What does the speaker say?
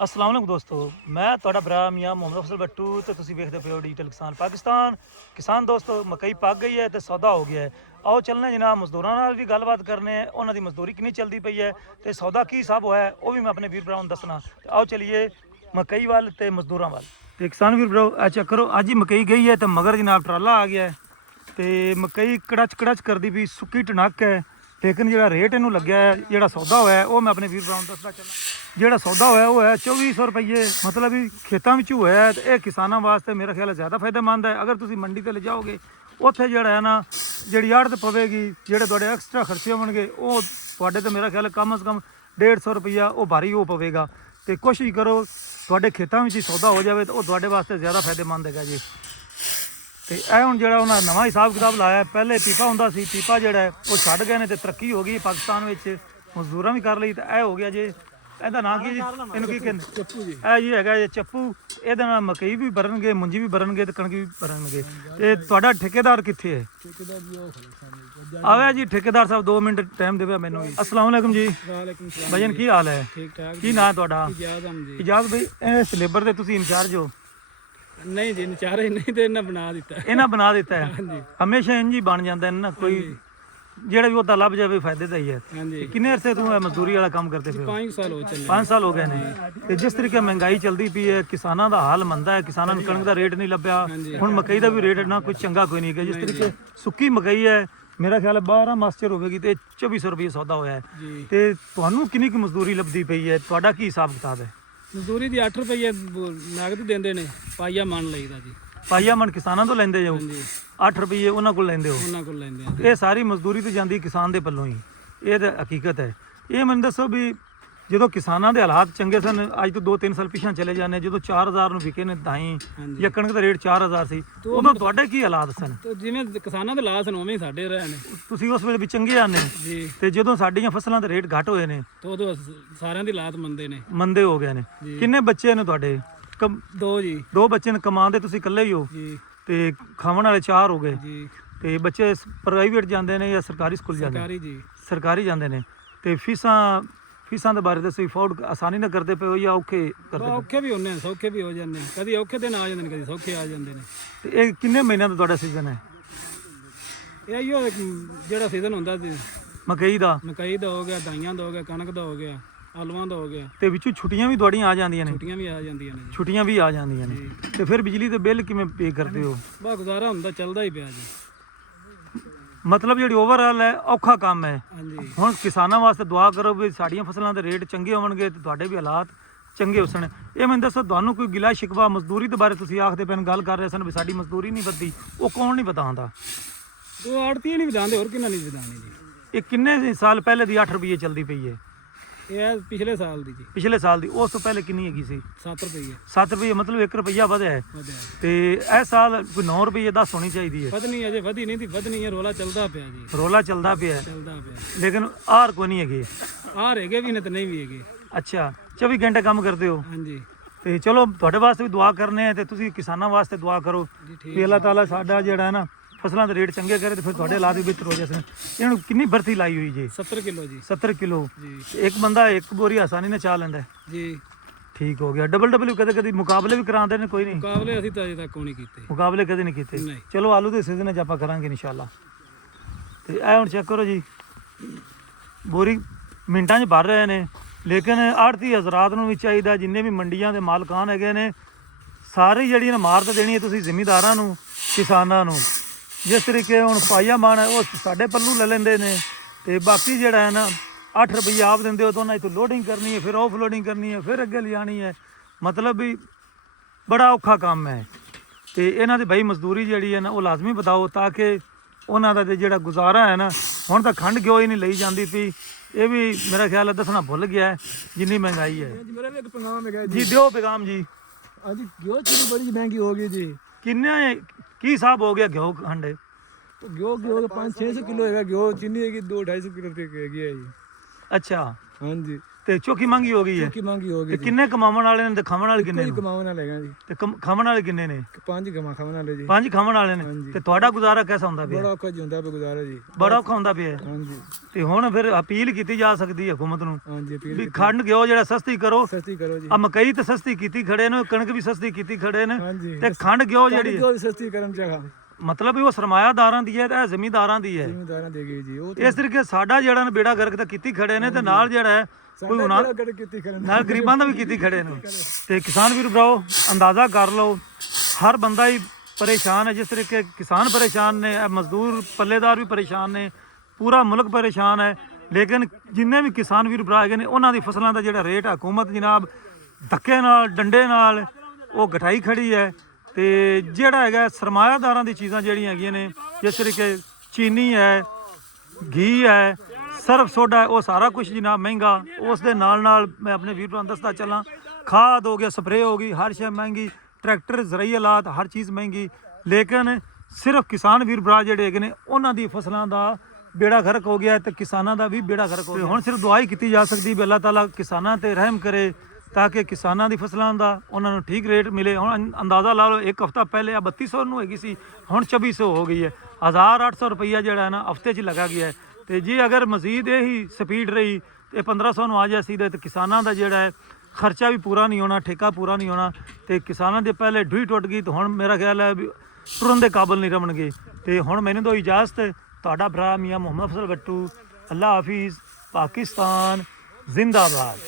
अस्सलाम वालेकुम दोस्तों, मैं ਤੁਹਾਡਾ ਭਰਾ ਮੀਆਂ ਮੁਹੰਮਦ ਫਸਲ ਬੱਟੂ ਤੇ ਤੁਸੀਂ ਵੇਖਦੇ ਪਏ ਹੋ ਡਿਜੀਟਲ ਕਿਸਾਨ ਪਾਕਿਸਤਾਨ। ਕਿਸਾਨ ਦੋਸਤੋ, ਮਕਈ ਪੱਕ ਗਈ ਹੈ ਤੇ ਸੌਦਾ ਹੋ ਗਿਆ ਹੈ। ਆਓ ਚੱਲਣੇ ਜਨਾਬ ਮਜ਼ਦੂਰਾਂ ਨਾਲ ਵੀ ਗੱਲਬਾਤ ਕਰਨੇ ਹੈ, ਉਹਨਾਂ ਦੀ ਮਜ਼ਦੂਰੀ ਕਿੰਨੀ ਚੱਲਦੀ ਪਈ ਹੈ ਤੇ ਸੌਦਾ ਕੀ ਹਿਸਾਬ ਹੋਇਆ ਹੈ ਉਹ ਵੀ ਮੈਂ ਆਪਣੇ ਵੀਰ ਭਰਾਵਾਂ ਨੂੰ ਦੱਸਣਾ। ਤੇ ਆਓ ਚਲੀਏ ਮਕਈ ਵੱਲ ਤੇ ਮਜ਼ਦੂਰਾਂ ਵੱਲ। ਤੇ ਕਿਸਾਨ ਵੀਰ ਭਰਾਓ ਆ ਚੈੱਕ ਕਰੋ, ਅੱਜ ਹੀ ਮਕਈ ਗਈ ਹੈ ਤੇ ਮਗਰ ਜਨਾਬ ਟਰਾਲਾ ਆ ਗਿਆ ਹੈ ਤੇ ਮਕਈ ਕੜਚ ਕੜਚ ਕਰਦੀ ਵੀ ਸੁੱਕੀ ਟਣਕ ਹੈ। ਲੇਕਿਨ ਜਿਹੜਾ ਰੇਟ ਇਹਨੂੰ ਲੱਗਿਆ ਹੈ, ਜਿਹੜਾ ਸੌਦਾ ਹੋਇਆ ਉਹ ਮੈਂ ਆਪਣੇ ਵੀਰ ਭਰਾਵਾਂ ਨੂੰ ਦੱਸਦਾ ਚੱਲਾਂ। ਜਿਹੜਾ ਸੌਦਾ ਹੋਇਆ ਉਹ ਹੈ 2400 ਰੁਪਏ, ਮਤਲਬ ਵੀ ਖੇਤਾਂ ਵਿੱਚ ਹੋਇਆ ਹੈ ਤੇ ਇਹ ਕਿਸਾਨਾਂ ਵਾਸਤੇ ਮੇਰਾ ਖਿਆਲ ਹੈ ਜ਼ਿਆਦਾ ਫਾਇਦੇਮੰਦ ਹੈ। ਅਗਰ ਤੁਸੀਂ ਮੰਡੀ ਤੇ ਲਿਜਾਓਗੇ ਉੱਥੇ ਜਿਹੜਾ ਹੈ ਨਾ, ਜਿਹੜੀ ਆੜਤ ਪਵੇਗੀ, ਜਿਹੜੇ ਤੁਹਾਡੇ ਐਕਸਟਰਾ ਖਰਚੇ ਹੋਣਗੇ ਉਹ ਤੁਹਾਡੇ ਤੇ ਮੇਰਾ ਖਿਆਲ ਹੈ ਕਮ ਸੇ ਕਮ 150 ਰੁਪਈਆ ਉਹ ਭਾਰੀ ਉਹ ਪਵੇਗਾ। ਤੇ ਕੋਸ਼ਿਸ਼ ਕਰੋ ਤੁਹਾਡੇ ਖੇਤਾਂ ਵਿੱਚ ਹੀ ਸੌਦਾ ਹੋ ਜਾਵੇ ਤਾਂ ਉਹ ਤੁਹਾਡੇ ਵਾਸਤੇ ਜ਼ਿਆਦਾ ਫਾਇਦੇਮੰਦ ਹੈਗਾ ਜੀ। ਤੇ ਇਹ ਹੁਣ ਜਿਹੜਾ ਉਹਨਾਂ ਨਵਾਂ ਹਿਸਾਬ ਕਿਤਾਬ ਲਾਇਆ, ਪਹਿਲੇ ਪੀਪਾ ਹੁੰਦਾ ਸੀ, ਪੀਪਾ ਜਿਹੜਾ ਹੈ ਉਹ ਛੱਡ ਗਏ ਨੇ ਤੇ ਤਰੱਕੀ ਹੋ ਗਈ ਪਾਕਿਸਤਾਨ ਵਿੱਚ, ਮਜ਼ਦੂਰਾਂ ਵੀ ਕਰ ਲਈ ਤੇ ਇਹ ਹੋ ਗਿਆ ਜੀ। ਇਹਦਾ ਨਾਂ ਕੀ ਜੀ? ਇਹਨੂੰ ਕੀ ਕਹਿੰਦੇ? ਚੱਪੂ ਜੀ। ਇਹ ਜੀ ਹੈਗਾ ਜੀ ਚੱਪੂ। ਇਹਦੇ ਨਾਲ ਮਕਈ ਵੀ ਭਰਨਗੇ, ਮੁੰਜੀ ਵੀ ਭਰਨਗੇ ਤੇ ਕਣਕ ਵੀ ਭਰਨਗੇ। ਤੇ ਤੁਹਾਡਾ ਠੇਕੇਦਾਰ ਕਿੱਥੇ ਹੈ? ਠੇਕੇਦਾਰ ਜੀ ਉਹ ਆਵੇ ਜੀ। ਠੇਕੇਦਾਰ ਸਾਹਿਬ 2 ਮਿੰਟ ਟਾਈਮ ਦੇਵੇ ਮੈਨੂੰ ਵੀ। अस्सलाम वालेकुम जी। वालेकुम सलाम। भजन की हाल है? ठीक ठाक। की नाम ਤੁਹਾਡਾ? इजाज़ भाई। ਇਸ ਲੇਬਰ ਦੇ ਤੁਸੀਂ ਇੰਚਾਰਜ ਹੋ? ਨਹੀਂ ਜੀ, ਇੰਚਾਰਜ ਨਹੀਂ ਤੇ ਇਹਨਾਂ ਬਣਾ ਦਿੱਤਾ। ਇਹਨਾਂ ਬਣਾ ਦਿੱਤਾ ਹੈ? ਹਮੇਸ਼ਾ ਇੰਜ ਹੀ ਬਣ ਜਾਂਦਾ ਨਾ, ਕੋਈ ਜਿਹੜਾ ਵੀ ਉਹਦਾ ਲੱਭ ਜਾਵੇ ਫਾਇਦੇ ਦਾ ਹੀ ਹੈ। ਹਾਂਜੀ। ਕਿੰਨੇ ਅਰਸੇ ਤੋਂ ਮਜ਼ਦੂਰੀ ਵਾਲਾ ਕੰਮ ਕਰਦੇ ਪਏ ਹੋ? 5 ਸਾਲ ਹੋ ਚੱਲੇ। 5 ਸਾਲ ਹੋ ਗਏ ਨੇ। ਤੇ ਜਿਸ ਤਰੀਕੇ ਮਹਿੰਗਾਈ ਚੱਲਦੀ ਪਈ ਹੈ, ਕਿਸਾਨਾਂ ਦਾ ਹਾਲ ਮੰਦਾ ਹੈ, ਕਿਸਾਨਾਂ ਨੂੰ ਕਣਕ ਦਾ ਰੇਟ ਨਹੀਂ ਲੱਭਿਆ, ਹੁਣ ਮਕਈ ਦਾ ਵੀ ਰੇਟ ਨਾ ਕੋਈ ਚੰਗਾ ਕੋਈ ਨਹੀਂ ਹੈ। ਜਿਸ ਤਰੀਕੇ ਸੁੱਕੀ ਮਕਈ ਹੈ, ਮੇਰਾ ਖਿਆਲ ਹੈ 12 ਮਾਸਟਰ ਹੋਵੇਗੀ ਤੇ 2400 ਰੁਪਏ ਸੌਦਾ ਹੋਇਆ ਹੈ। ਤੇ ਤੁਹਾਨੂੰ ਕਿੰਨੀ ਕੁ ਮਜ਼ਦੂਰੀ ਲੱਭਦੀ ਪਈ ਹੈ? ਤੁਹਾਡਾ ਕੀ ਹਿਸਾਬ ਕਿਤਾਬ ਹੈ? ਮਜ਼ਦੂਰੀ ਦੀ 8 ਰੁਪਏ ਨਗਦ ਦਿੰਦੇ ਨੇ, ਪਾਈਆ ਮੰਨ ਲਈਦਾ ਜੀ। ਪਾਈਆ ਮਨ ਕਿਸਾਨਾਂ ਤੋਂ ਲੈਂਦੇ ਜਾਓ? 8 ਰੁਪਏ ਉਹਨਾਂ ਕੋਲ ਲੈਂਦੇ ਹੋ? ਉਹਨਾਂ ਕੋਲ ਲੈਂਦੇ ਆ। ਇਹ ਸਾਰੀ ਮਜ਼ਦੂਰੀ ਤੇ ਜਾਂਦੀ ਕਿਸਾਨ ਦੇ ਪੱਲੋਂ ਹੀ, ਇਹ ਤਾਂ ਹਕੀਕਤ ਹੈ। ਇਹ ਮੈਨੂੰ ਦੱਸੋ ਵੀ ਜਦੋਂ ਕਿਸਾਨਾਂ ਦੇ ਹਾਲਾਤ ਚੰਗੇ ਸਨ, ਅੱਜ ਤੋਂ 2-3 ਸਾਲ ਪਿਛਾਂ ਚਲੇ ਜਾਂਦੇ, ਜਦੋਂ 4000 ਨੂੰ ਵਿਕੇ ਨੇ ਦਾਈ ਜਾਂ ਕਣਕ ਦਾ ਰੇਟ 4000 ਸੀ, ਉਦੋਂ ਤੁਹਾਡੇ ਕੀ ਹਾਲਾਤ ਸਨ? ਤੇ ਜਿਵੇਂ ਕਿਸਾਨਾਂ ਦੇ ਹਾਲਾਤ ਨੇ ਉਵੇਂ ਹੀ ਸਾਡੇ ਰਹੇ ਨੇ। ਤੁਸੀਂ ਉਸ ਵੇਲੇ ਵੀ ਚੰਗੇ ਆਨੇ ਜੀ। ਤੇ ਜਦੋਂ ਸਾਡੀਆਂ ਫਸਲਾਂ ਦੇ ਰੇਟ ਘਟ ਹੋਏ ਨੇ ਤਾਂ ਉਦੋਂ ਸਾਰਿਆਂ ਦੀ ਹਾਲਾਤ ਮੰਦੇ ਹੋ ਗਏ ਨੇ। ਕਿੰਨੇ ਬੱਚੇ ਨੇ ਤੁਹਾਡੇ? 2 ਜੀ। 2 ਬੱਚੇ ਨੇ। ਕਮਾਉਂਦੇ ਤੁਸੀਂ ਇਕੱਲੇ ਹੀ ਹੋ ਜੀ। ਤੇ ਖਾਵਣ ਵਾਲੇ 4 ਹੋ ਗਏ ਜੀ। ਤੇ ਬੱਚੇ ਪ੍ਰਾਈਵੇਟ ਜਾਂਦੇ ਨੇ ਜਾਂ ਸਰਕਾਰੀ ਸਕੂਲ ਜਾਂਦੇ ਨੇ? ਸਰਕਾਰੀ ਜੀ। ਸਰਕਾਰੀ ਜਾਂਦੇ ਨੇ। ਤੇ ਫੀਸਾਂ ਦੇ ਬਾਰੇ ਦੱਸੋ, ਅਫੋਰਡ ਆਸਾਨੀ ਨਾਲ ਕਰਦੇ ਪਏ ਹੋ ਜਾਂ ਔਖੇ ਕਰਦੇ ਪਏ? ਔਖੇ ਵੀ ਹੁੰਦੇ ਨੇ, ਸੌਖੇ ਵੀ ਹੋ ਜਾਂਦੇ ਨੇ। ਕਦੀ ਔਖੇ ਦਿਨ ਆ ਜਾਂਦੇ ਨੇ, ਕਦੀ ਸੌਖੇ ਆ ਜਾਂਦੇ ਨੇ। ਤੇ ਇਹ ਕਿੰਨੇ ਮਹੀਨਿਆਂ ਦਾ ਤੁਹਾਡਾ ਸੀਜ਼ਨ ਹੈ? ਇਹ ਹੀ ਜਿਹੜਾ ਸੀਜ਼ਨ ਹੁੰਦਾ ਸੀ ਮਕਈ ਦਾ ਹੋ ਗਿਆ, ਦਾਈਆਂ ਦਾ ਹੋ ਗਿਆ, ਕਣਕ ਦਾ ਹੋ ਗਿਆ, ਆਲੂਆਂ ਦਾ ਹੋ ਗਿਆ। ਤੇ ਵਿੱਚੋਂ ਛੁੱਟੀਆਂ ਵੀ ਤੁਹਾਡੀਆਂ ਆ ਜਾਂਦੀਆਂ ਨੇ? ਛੁੱਟੀਆਂ ਵੀ ਆ ਜਾਂਦੀਆਂ ਨੇ ਜੀ। ਛੁੱਟੀਆਂ ਵੀ ਆ ਜਾਂਦੀਆਂ ਨੇ। ਤੇ ਫਿਰ ਬਿਜਲੀ ਦੇ ਬਿੱਲ ਕਿਵੇਂ ਪੇ ਕਰਦੇ ਹੋ? ਬਾ ਗੁਜ਼ਾਰਾ ਹੁੰਦਾ, ਚੱਲਦਾ ਹੀ ਪਿਆ ਜੀ। ਮਤਲਬ ਜਿਹੜੀ ਓਵਰਆਲ ਹੈ ਔਖਾ ਕੰਮ ਹੈ। ਹਾਂਜੀ। ਹੁਣ ਕਿਸਾਨਾਂ ਵਾਸਤੇ ਦੁਆ ਕਰੋ ਵੀ ਸਾਡੀਆਂ ਫਸਲਾਂ ਦੇ ਰੇਟ ਚੰਗੇ ਹੋਣਗੇ ਤੇ ਤੁਹਾਡੇ ਵੀ ਹਾਲਾਤ ਚੰਗੇ ਹੋਸਣ। ਇਹ ਮੈਨੂੰ ਦੱਸੋ, ਤੁਹਾਨੂੰ ਕੋਈ ਗਿਲਾ ਸ਼ਿਕਵਾ ਮਜ਼ਦੂਰੀ ਦੇ ਬਾਰੇ ਤੁਸੀਂ ਆਖਦੇ ਪੈਨ ਗੱਲ ਕਰ ਰਹੇ ਸਨ ਵੀ ਸਾਡੀ ਮਜ਼ਦੂਰੀ ਨਹੀਂ ਵੱਧਦੀ, ਉਹ ਕੌਣ ਨਹੀਂ ਬਤਾਉਂਦਾ? ਉਹ ਆੜਤੀ ਨਹੀਂ ਵਧਾਉਂਦੇ, ਹੋਰ ਕਿੰਨਾ ਨਹੀਂ ਵਧਾਉਣੀ ਜੀ। ਇਹ ਕਿੰਨੇ ਸਾਲ ਪਹਿਲੇ ਦੀ 8 ਰੁਪਏ ਚੱਲਦੀ ਪਈ ਹੈ? ਇਹ ਪਿਛਲੇ ਸਾਲ ਦੀ ਜੀ। ਪਿਛਲੇ ਸਾਲ ਦੀ? ਉਸ ਤੋਂ ਪਹਿਲੇ ਕਿੰਨੀ ਹੈਗੀ ਸੀ? 7 ਰੁਪਏ। 7 ਰੁਪਏ, ਮਤਲਬ 1 ਰੁਪਈਆ ਵਧਿਆ ਹੈ। ਤੇ ਇਹ ਸਾਲ ਕੋਈ 9 ਰੁਪਏ 10 ਹੋਣੀ ਚਾਹੀਦੀ ਹੈ। ਵਧਣੀ ਅਜੇ ਵਧੀ ਨਹੀਂ, ਵਧਣੀ ਹੈ। ਰੋਲਾ ਚੱਲਦਾ ਪਿਆ ਜੀ। ਰੋਲਾ ਚੱਲਦਾ ਪਿਆ ਲੇਕਿਨ ਆਰ ਕੋਈ ਨਹੀਂ ਹੈਗੇ। ਆਰ ਹੈਗੇ ਵੀ ਨੇ ਤੇ ਨਹੀਂ ਵੀ ਹੈਗੇ। ਅੱਛਾ, 24 ਘੰਟੇ ਕੰਮ ਕਰਦੇ ਹੋ? ਹਾਂਜੀ। ਤੇ ਚਲੋ ਤੁਹਾਡੇ ਵਾਸਤੇ ਵੀ ਦੁਆ ਕਰਨੇ ਆ ਤੇ ਤੁਸੀਂ ਕਿਸਾਨਾਂ ਵਾਸਤੇ ਦੁਆ ਕਰੋ ਵੀ ਅੱਲਾਹ ਤਾਲਾ ਸਾਡਾ ਜਿਹੜਾ ਹੈ ਨਾ ਫਸਲਾਂ ਦੇ ਰੇਟ ਚੰਗੇ ਕਰੇ ਤੇ ਫਿਰ ਤੁਹਾਡੇ ਹਾਲਾਤ ਵੀ ਬਿਹਤਰ ਹੋ ਜਾਣ। ਇਹਨੂੰ ਕਿੰਨੀ ਬਰਤੀ ਲਾਈ ਹੋਈ ਜੀ? 70 ਕਿਲੋ ਜੀ। 70 ਕਿਲੋ ਜੀ। ਇੱਕ ਬੰਦਾ ਇੱਕ ਬੋਰੀ ਆਸਾਨੀ ਨਾਲ ਚਾਹ ਲੈਂਦਾ ਜੀ। ਠੀਕ ਹੋ ਗਿਆ। ਡਬਲ ਕਦੇ ਮੁਕਾਬਲੇ ਵੀ ਕਰਾਉਂਦੇ ਨੇ? ਕੋਈ ਨਹੀਂ ਮੁਕਾਬਲੇ ਅਸੀਂ ਤਾਂ ਅਜੇ ਤੱਕ ਨਹੀਂ ਕੀਤੇ। ਮੁਕਾਬਲੇ ਕਦੇ ਨਹੀਂ ਕੀਤੇ? ਚਲੋ ਆਲੂ ਦੇ ਸੀਜ਼ਨ 'ਚ ਆਪਾਂ ਕਰਾਂਗੇ ਇਨਸ਼ਾਅੱਲਾ। ਤੇ ਇਹ ਹੁਣ ਚੈੱਕ ਕਰੋ ਜੀ, ਬੋਰੀ ਮਿੰਟਾਂ 'ਚ ਭਰ ਰਹੇ ਨੇ। ਲੇਕਿਨ ਆੜਤੀ ਹਜ਼ਰਾਤ ਨੂੰ ਵੀ ਚਾਹੀਦਾ, ਜਿੰਨੇ ਵੀ ਮੰਡੀਆਂ ਦੇ ਮਾਲਕਾਨ ਹੈਗੇ ਨੇ, ਸਾਰੀ ਜਿਹੜੀ ਮਾਰ ਦੇਣੀ ਹੈ ਤੁਸੀਂ ਜ਼ਿਮੀਂਦਾਰਾਂ ਨੂੰ, ਕਿਸਾਨਾਂ ਨੂੰ। ਜਿਸ ਤਰੀਕੇ ਹੁਣ ਪਾਈਆ ਮਾਨ ਹੈ ਉਹ ਸਾਡੇ ਪੱਲੂ ਲੈ ਲੈਂਦੇ ਨੇ ਤੇ ਬਾਕੀ ਜਿਹੜਾ ਹੈ ਨਾ 8 ਰੁਪਏ ਆਪ ਦਿੰਦੇ ਹੋ ਤਾਂ ਉਹਨਾਂ ਇੱਥੋਂ ਲੋਡਿੰਗ ਕਰਨੀ ਹੈ, ਫਿਰ ਆਫ ਲੋਡਿੰਗ ਕਰਨੀ ਹੈ, ਫਿਰ ਅੱਗੇ ਲਿਜਾਣੀ ਹੈ। ਮਤਲਬ ਵੀ ਬੜਾ ਔਖਾ ਕੰਮ ਹੈ। ਤੇ ਇਹਨਾਂ ਦੀ ਬਈ ਮਜ਼ਦੂਰੀ ਜਿਹੜੀ ਹੈ ਨਾ ਉਹ ਲਾਜ਼ਮੀ ਬਤਾਓ ਤਾਂ ਕਿ ਉਹਨਾਂ ਦਾ ਜਿਹੜਾ ਗੁਜ਼ਾਰਾ ਹੈ ਨਾ, ਹੁਣ ਤਾਂ ਖੰਡ ਘਿਓ ਹੀ ਨਹੀਂ ਲਈ ਜਾਂਦੀ ਪਈ। ਇਹ ਵੀ ਮੇਰਾ ਖਿਆਲ ਹੈ ਦੱਸਣਾ ਭੁੱਲ ਗਿਆ ਹੈ ਜਿੰਨੀ ਮਹਿੰਗਾਈ ਹੈ ਜੀ। ਦਿਓ ਪੈਗਾਮ ਜੀ। ਹਾਂਜੀ, ਘਿਓ ਚੀਨੀ ਬੜੀ ਮਹਿੰਗੀ ਹੋ ਗਈ ਜੀ। ਕਿੰਨੇ ਕੀ ਹਿਸਾਬ ਹੋ ਗਿਆ ਘਿਓ ਖੰਡੇ? ਘਿਓ 500-600 ਕਿਲੋ ਹੈਗਾ। ਘਿਓ ਚੀਨੀ ਹੈਗੀ 200-250 ਕਿਲੋ ਤੱਕ ਹੈਗੀ ਹੈ ਜੀ। ਅੱਛਾ। ਹਾਂਜੀ। ਤੇ ਚੌਕੀ ਮੰਗੀ ਹੋ ਗਈ ਹੈ ਕੀ ਮੰਗੀ ਹੋ ਤੇ ਗਈ ਜੀ ਕਿੰਨੇ ਕਮਾਉਣ ਵਾਲੇ ਨੇ ਤੇ ਖਾਵਣ ਵਾਲੇ ਕਿੰਨੇ ਕੋਈ ਨੇ ਕਮਾਉਣ ਵਾਲੇ ਹੈਗਾ ਜੀ ਤੇ ਖਾਵਣ ਵਾਲੇ ਕਿੰਨੇ ਨੇ 5 ਗਮਾ ਖਾਣ ਵਾਲੇ ਜੀ 5 ਖਾਵਣ ਵਾਲੇ ਨੇ ਹਾਂਜੀ। ਤੇ ਤੁਹਾਡਾ ਗੁਜ਼ਾਰਾ ਕਿਹਦਾ ਹੁੰਦਾ ਪਿਆ ਬੜਾ ਔਖਾ ਜਿਉਂਦਾ ਪਿਆ ਗੁਜ਼ਾਰਾ ਜੀ ਬੜਾ ਔਖਾ ਹੁੰਦਾ ਪਿਆ ਹਾਂਜੀ ਤੇ ਹੁਣ ਫਿਰ ਅਪੀਲ ਕੀਤੀ ਜਾ ਸਕਦੀ ਹੈ ਹਕੂਮਤ ਨੂੰ ਹਾਂਜੀ ਅਪੀਲ ਵੀ ਖੰਡ ਘਿਓ ਜਿਹੜਾ ਸਸਤੀ ਕਰੋ ਸਸਤੀ ਕਰੋ ਜੀ ਆ ਮਕਈ ਤੇ ਸਸਤੀ ਕੀਤੀ ਖੜੇ ਨੇ ਕਣਕ ਵੀ ਸਸਤੀ ਕੀਤੀ ਖੜੇ ਨੇ ਹਾਂਜੀ ਤੇ ਖੰਡ ਘਿਓ ਜਿਹੜੀ ਹੈ, ਜੋ ਸਸਤੀ ਕਰਨ ਚਾਹਾ ਮਤਲਬ ਵੀ ਉਹ ਸਰਮਾਇਆਦਾਰਾਂ ਦੀ ਹੈ ਤੇ ਇਹ ਜ਼ਮੀਂਦਾਰਾਂ ਦੀ ਹੈ ਜ਼ਿਮੀਂਦਾਰਾਂ ਦੇ ਗਏ ਜੀ ਉਹ ਇਸ ਤਰੀਕੇ ਸਾਡਾ ਜਿਹੜਾ ਨਾ ਬੇੜਾ ਗਰਕ ਤਾਂ ਕੀਤੀ ਖੜੇ ਨੇ ਤੇ ਨਾਲ ਜਿਹੜਾ ਹੈ ਕੋਈ ਉਹਨਾਂ ਸਾਡਾ ਗੜ ਕੀਤੀ ਕਰਨ ਨਾਲ ਗਰੀਬਾਂ ਦਾ ਵੀ ਕੀਤੀ ਖੜੇ ਨੇ ਤੇ ਕਿਸਾਨ ਵੀਰ ਭਰਾਓ ਅੰਦਾਜ਼ਾ ਕਰ ਲਓ ਹਰ ਬੰਦਾ ਹੀ ਪਰੇਸ਼ਾਨ ਹੈ ਜਿਸ ਤਰੀਕੇ ਕਿਸਾਨ ਪਰੇਸ਼ਾਨ ਨੇ ਇਹ ਮਜ਼ਦੂਰ ਪੱਲੇਦਾਰ ਵੀ ਪਰੇਸ਼ਾਨ ਨੇ ਪੂਰਾ ਮੁਲਕ ਪਰੇਸ਼ਾਨ ਹੈ ਲੇਕਿਨ ਜਿੰਨੇ ਵੀ ਕਿਸਾਨ ਵੀਰ ਭਰਾ ਹੈਗੇ ਨੇ ਉਹਨਾਂ ਦੀ ਫਸਲਾਂ ਦਾ ਜਿਹੜਾ ਰੇਟ ਹਕੂਮਤ ਜਨਾਬ ਧੱਕੇ ਨਾਲ ਡੰਡੇ ਨਾਲ ਉਹ ਘਟਾਈ ਖੜੀ ਹੈ ਤੇ ਜਿਹੜਾ ਹੈਗਾ ਸਰਮਾਇਆਦਾਰਾਂ ਦੀ ਚੀਜ਼ਾਂ ਜਿਹੜੀਆਂ ਹੈਗੀਆਂ ਨੇ ਜਿਸ ਤਰੀਕੇ ਚੀਨੀ ਹੈ ਘੀ ਹੈ ਸਰਫ ਸੋਡਾ ਹੈ, ਉਹ ਸਾਰਾ ਕੁਝ ਜਨਾਬ ਮਹਿੰਗਾ ਉਸ ਦੇ ਨਾਲ ਮੈਂ ਆਪਣੇ ਵੀਰ ਭਰਾ ਨੂੰ ਦੱਸਦਾ ਚੱਲਾਂ ਖਾਦ ਹੋ ਗਿਆ ਸਪਰੇਅ ਹੋ ਗਈ ਹਰ ਸ਼ੈ ਮਹਿੰਗੀ ਟਰੈਕਟਰ ਜ਼ਰਾਈ ਆਲਾਤ ਹਰ ਚੀਜ਼ ਮਹਿੰਗੀ ਲੇਕਿਨ ਸਿਰਫ ਕਿਸਾਨ ਵੀਰ ਭਰਾ ਜਿਹੜੇ ਹੈਗੇ ਨੇ ਉਹਨਾਂ ਦੀ ਫਸਲਾਂ ਦਾ ਬੇੜਾ ਗਰਕ ਹੋ ਗਿਆ ਤੇ ਕਿਸਾਨਾਂ ਦਾ ਵੀ ਬੇੜਾ ਗਰਕ ਹੋ ਗਿਆ ਹੁਣ ਸਿਰਫ ਦੁਆ ਹੀ ਕੀਤੀ ਜਾ ਸਕਦੀ ਵੀ ਅੱਲਾਹ ਤਾਲਾ ਕਿਸਾਨਾਂ ਤੇ ਰਹਿਮ ਕਰੇ ਤਾਂ ਕਿ ਕਿਸਾਨਾਂ ਦੀ ਫਸਲਾਂ ਦਾ ਉਹਨਾਂ ਨੂੰ ਠੀਕ ਰੇਟ ਮਿਲੇ ਹੁਣ ਅੰਦਾਜ਼ਾ ਲਾ ਲਓ ਇੱਕ ਹਫ਼ਤਾ ਪਹਿਲੇ ਆ 3200 ਨੂੰ ਹੈਗੀ ਸੀ ਹੁਣ 2400 ਹੋ ਗਈ ਹੈ 1800 ਰੁਪਈਆ ਜਿਹੜਾ ਹੈ ਨਾ ਹਫ਼ਤੇ 'ਚ ਲਗਾ ਗਿਆ ਹੈ ਤੇ ਜੇ ਅਗਰ ਮਜ਼ੀਦ ਇਹੀ ਸਪੀਡ ਰਹੀ ਤੇ 1500 ਨੂੰ ਆ ਜਾ ਸੀ ਤੇ ਕਿਸਾਨਾਂ ਦਾ ਜਿਹੜਾ ਹੈ ਖਰਚਾ ਵੀ ਪੂਰਾ ਨਹੀਂ ਹੋਣਾ ਠੇਕਾ ਪੂਰਾ ਨਹੀਂ ਹੋਣਾ ਤੇ ਕਿਸਾਨਾਂ ਦੇ ਪਹਿਲੇ ਢੂਈ ਟੁੱਟ ਗਈ ਤੇ ਹੁਣ ਮੇਰਾ ਖਿਆਲ ਹੈ ਵੀ ਟੁਰਨ ਦੇ ਕਾਬਲ ਨਹੀਂ ਰਵਣਗੇ ਤੇ ਹੁਣ ਮੈਨੂੰ ਦੋ ਇਜਾਜ਼ਤ ਤੁਹਾਡਾ ਭਰਾ ਮੀਆਂ ਮੁਹੰਮਦ ਫਜ਼ਲ ਬੱਟੂ ਅੱਲਾ ਹਾਫਿਜ਼ ਪਾਕਿਸਤਾਨ ਜ਼ਿੰਦਾਬਾਦ।